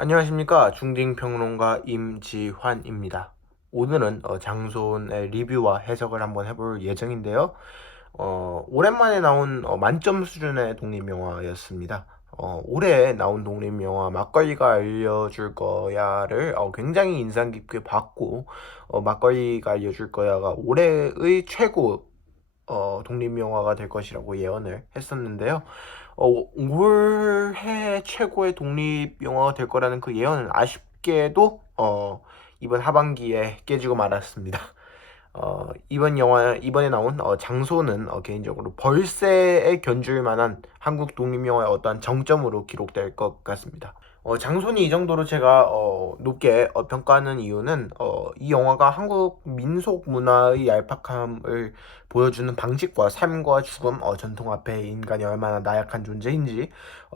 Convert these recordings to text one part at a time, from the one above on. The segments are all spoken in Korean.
안녕하십니까. 중딩평론가 임지환입니다. 오늘은 장손의 리뷰와 해석을 한번 해볼 예정인데요. 오랜만에 나온 만점 수준의 독립영화였습니다. 올해 나온 독립영화 막걸리가 알려줄 거야를 굉장히 인상 깊게 봤고, 막걸리가 알려줄 거야가 올해의 최고 독립영화가 될 것이라고 예언을 했었는데요. 올해 최고의 독립영화가 될 거라는 그 예언은 아쉽게도 이번 하반기에 깨지고 말았습니다. 이번에 나온 장소는 개인적으로 벌새에 견줄 만한 한국 독립영화의 어떠한 정점으로 기록될 것 같습니다. 장손이 이 정도로 제가 높게 평가하는 이유는 이 영화가 한국 민속 문화의 얄팍함을 보여주는 방식과 삶과 죽음, 전통 앞에 인간이 얼마나 나약한 존재인지,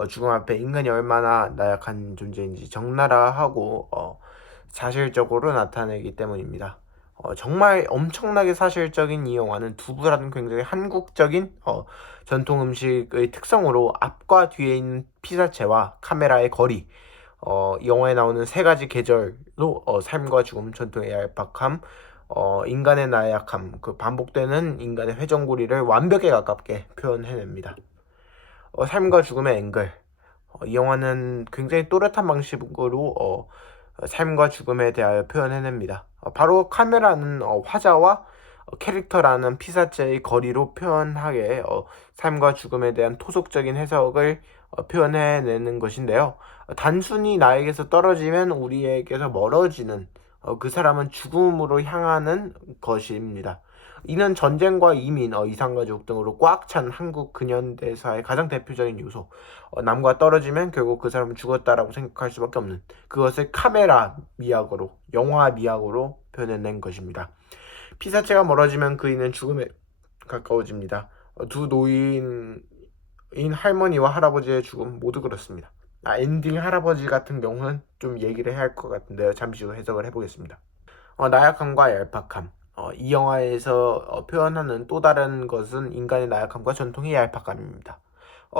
죽음 앞에 인간이 얼마나 나약한 존재인지 적나라하고 사실적으로 나타내기 때문입니다. 정말 엄청나게 사실적인 이 영화는 두부라는 굉장히 한국적인 전통 음식의 특성으로 앞과 뒤에 있는 피사체와 카메라의 거리, 이 영화에 나오는 세 가지 계절로 삶과 죽음, 전통의 얄팍함, 인간의 나약함, 그 반복되는 인간의 회전고리를 완벽에 가깝게 표현해냅니다. 삶과 죽음의 앵글, 이 영화는 굉장히 또렷한 방식으로 삶과 죽음에 대하여 표현해냅니다. 바로 카메라는 화자와 캐릭터라는 피사체의 거리로 표현하게 삶과 죽음에 대한 토속적인 해석을 표현해내는 것인데요. 단순히 나에게서 떨어지면 우리에게서 멀어지는 그 사람은 죽음으로 향하는 것입니다. 이는 전쟁과 이민, 이산가족 등으로 꽉 찬 한국 근현대사의 가장 대표적인 요소. 남과 떨어지면 결국 그 사람은 죽었다라고 생각할 수밖에 없는 그것을 카메라 미학으로, 영화 미학으로 표현해낸 것입니다. 피사체가 멀어지면 그이는 죽음에 가까워집니다. 두 노인인 할머니와 할아버지의 죽음 모두 그렇습니다. 엔딩 할아버지 같은 경우는 좀 얘기를 해야 할 것 같은데요. 잠시 후 해석을 해보겠습니다. 나약함과 얄팍함. 이 영화에서 표현하는 또 다른 것은 인간의 나약함과 전통의 얄팍함입니다.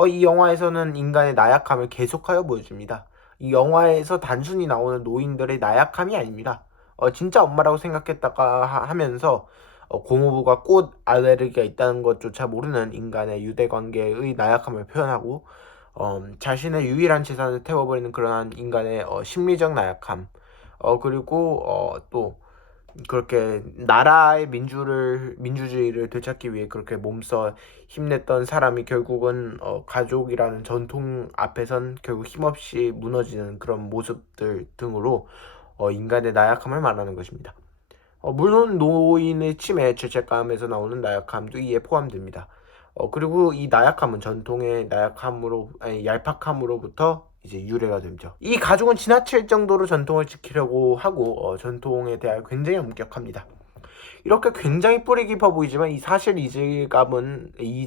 이 영화에서는 인간의 나약함을 계속하여 보여줍니다. 이 영화에서 단순히 나오는 노인들의 나약함이 아닙니다. 진짜 엄마라고 생각했다가 하면서 고모부가 꽃 알레르기가 있다는 것조차 모르는 인간의 유대관계의 나약함을 표현하고 자신의 유일한 재산을 태워버리는 그러한 인간의 심리적 나약함, 그리고 또 그렇게 나라의 민주주의를 되찾기 위해 그렇게 몸써 힘냈던 사람이 결국은 가족이라는 전통 앞에선 결국 힘없이 무너지는 그런 모습들 등으로 인간의 나약함을 말하는 것입니다. 물론 노인의 치매, 죄책감에서 나오는 나약함도 이에 포함됩니다. 그리고 이 나약함은 전통의 얄팍함으로부터 이제 유래가 되죠. 이 가족은 지나칠 정도로 전통을 지키려고 하고 전통에 대하여 굉장히 엄격합니다. 이렇게 굉장히 뿌리 깊어 보이지만 사실 이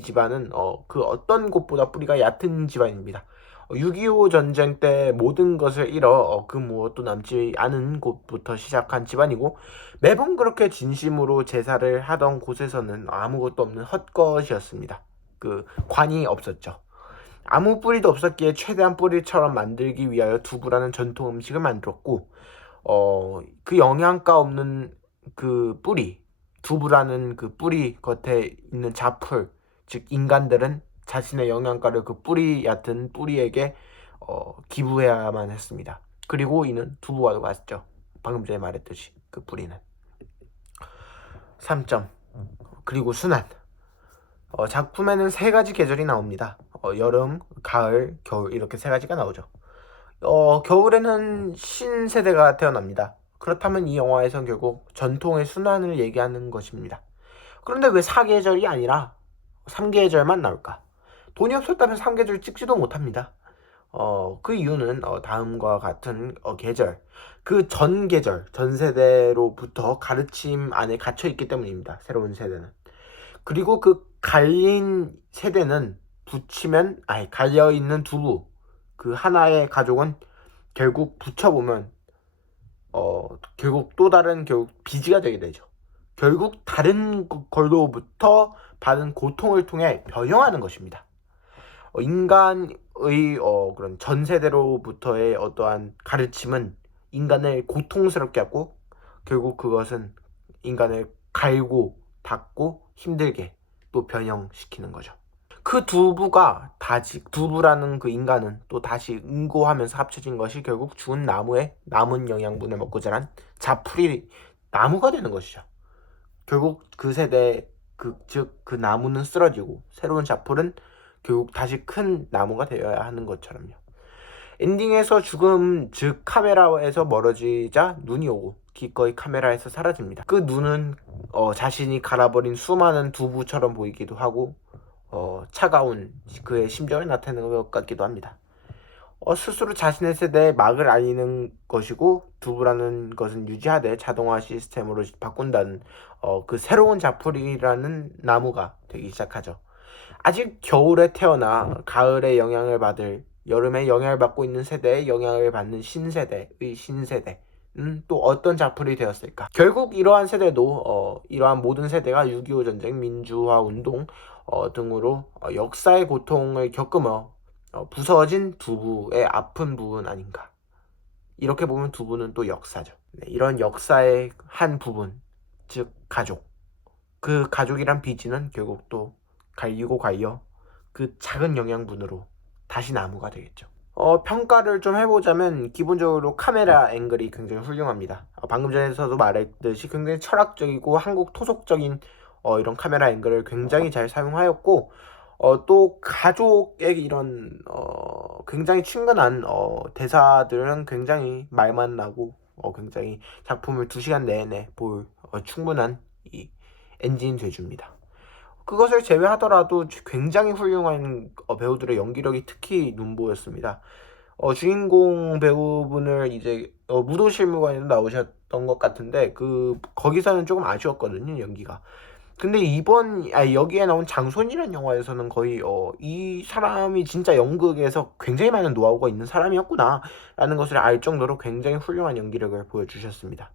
집안은 그 어떤 곳보다 뿌리가 얕은 집안입니다. 6.25 전쟁 때 모든 것을 잃어 그 무엇도 남지 않은 곳부터 시작한 집안이고, 매번 그렇게 진심으로 제사를 하던 곳에서는 아무것도 없는 헛것이었습니다. 그 관이 없었죠. 아무 뿌리도 없었기에 최대한 뿌리처럼 만들기 위하여 두부라는 전통 음식을 만들었고, 그 영양가 없는 그 뿌리, 두부라는 그 뿌리 겉에 있는 자풀, 즉 인간들은 자신의 영양가를 그 뿌리 얕은 뿌리에게 기부해야만 했습니다. 그리고 이는 두부와도 같죠. 방금 전에 말했듯이 그 뿌리는 3점. 그리고 순환. 작품에는 세 가지 계절이 나옵니다. 여름, 가을, 겨울 이렇게 세 가지가 나오죠. 겨울에는 신세대가 태어납니다. 그렇다면 이 영화에선 결국 전통의 순환을 얘기하는 것입니다. 그런데 왜 4계절이 아니라 3계절만 나올까? 돈이 없었다면 3계절 찍지도 못합니다. 그 이유는 다음과 같은 계절, 그 전 계절, 전 세대로부터 가르침 안에 갇혀 있기 때문입니다. 새로운 세대는. 그리고 그 갈린 세대는 갈려있는 두부, 그 하나의 가족은 결국 붙여보면 결국 또 다른 결국 비지가 되게 되죠. 결국 다른 걸로부터 받은 고통을 통해 변형하는 것입니다. 인간 그런 전 세대로부터의 어떠한 가르침은 인간을 고통스럽게 하고 결국 그것은 인간을 갈고 닦고 힘들게 또 변형시키는 거죠. 그 두부가 두부라는 그 인간은 또 다시 응고하면서 합쳐진 것이 결국 죽은 나무의 남은 영양분을 먹고 자란 자풀이 나무가 되는 것이죠. 결국 그 세대 즉 그 나무는 쓰러지고 새로운 자풀은 결국 다시 큰 나무가 되어야 하는 것처럼요. 엔딩에서 죽음 즉 카메라에서 멀어지자 눈이 오고 기꺼이 카메라에서 사라집니다. 그 눈은 자신이 갈아버린 수많은 두부처럼 보이기도 하고 차가운 그의 심정을 나타내는 것 같기도 합니다. 스스로 자신의 세대에 막을 알리는 것이고 두부라는 것은 유지하되 자동화 시스템으로 바꾼다는 그 새로운 자풀이라는 나무가 되기 시작하죠. 아직 겨울에 태어나 가을에 영향을 받을 여름에 영향을 받고 있는 세대에 영향을 받는 신세대의 신세대는 또 어떤 자풀이 되었을까? 결국 이러한 세대도 이러한 모든 세대가 6.25 전쟁, 민주화 운동 등으로 역사의 고통을 겪으며 부서진 두부의 아픈 부분 아닌가. 이렇게 보면 두부는 또 역사죠. 네, 이런 역사의 한 부분, 즉 가족. 그 가족이란 비지는 결국 또 갈리고 갈려 그 작은 영양분으로 다시 나무가 되겠죠. 평가를 좀 해보자면 기본적으로 카메라 앵글이 굉장히 훌륭합니다. 방금 전에서도 말했듯이 굉장히 철학적이고 한국 토속적인 이런 카메라 앵글을 굉장히 잘 사용하였고 또 가족의 이런 굉장히 친근한 대사들은 굉장히 말만 나고 굉장히 작품을 2시간 내내 볼 충분한 이 엔진이 돼줍니다. 그것을 제외하더라도 굉장히 훌륭한 배우들의 연기력이 특히 눈보였습니다. 주인공 배우분을 이제 무도실무관에도 나오셨던 것 같은데 거기서는 조금 아쉬웠거든요, 연기가. 근데 여기에 나온 장손이라는 영화에서는 거의 이 사람이 진짜 연극에서 굉장히 많은 노하우가 있는 사람이었구나 라는 것을 알 정도로 굉장히 훌륭한 연기력을 보여주셨습니다.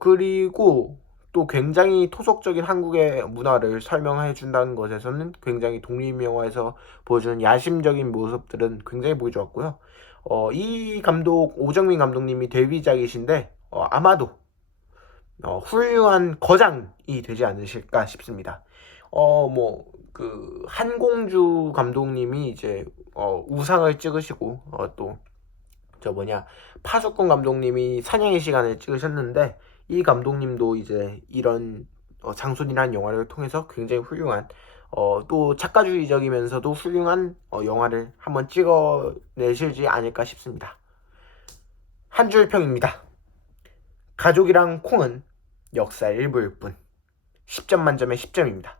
그리고 또 굉장히 토속적인 한국의 문화를 설명해 준다는 것에서는 굉장히 독립영화에서 보여주는 야심적인 모습들은 굉장히 보기 좋았고요. 이 감독 오정민 감독님이 데뷔작이신데 아마도 훌륭한 거장이 되지 않으실까 싶습니다. 한공주 감독님이 이제 우상을 찍으시고 또 파수꾼 감독님이 사냥의 시간을 찍으셨는데 이 감독님도 이제 이런 장손이라는 영화를 통해서 굉장히 훌륭한 또 작가주의적이면서도 훌륭한 영화를 한번 찍어내시지 않을까 싶습니다. 한 줄 평입니다. 가족이랑 콩은 역사의 일부일 뿐. 10점 만점에 10점입니다.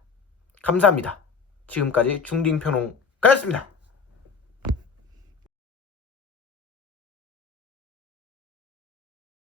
감사합니다. 지금까지 중딩평론가였습니다.